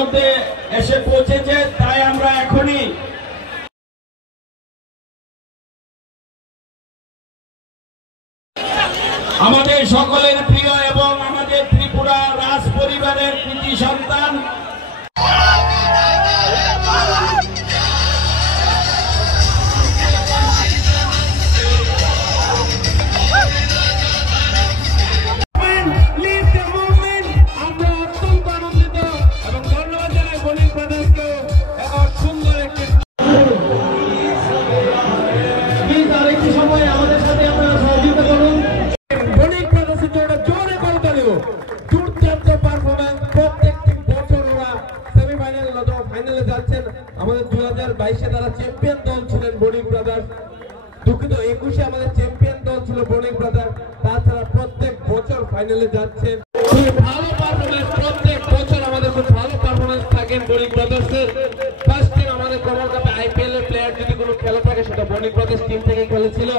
মধ্যে এসে পৌঁছেছে, তাই আমরা এখনই আমাদের সকলের প্রিয় এবং আমাদের ত্রিপুরা রাজ পরিবারের কৃতি সন্তান আমাদের 2022-এ তারা চ্যাম্পিয়ন দল ছিলেন বণিক ব্রাদার্স। দুঃখিত, 21-এ আমাদের চ্যাম্পিয়ন দল ছিল বণিক ব্রাদার্স। তাছাড়া প্রত্যেক বছর ফাইনালে যাচ্ছেন। খুব ভালো পারফরমেন্স, প্রত্যেক বছর আমাদের খুব ভালো পারফরমেন্স থাকেন বণিক ব্রাদার্সের। ফার্স্ট টাইম আমাদের কমন কাপে আইপিএল এর প্লেয়ার যদি কোনো খেলা থাকে সেটা বণিক ব্রাদার্স টিম থেকে খেলেছিল।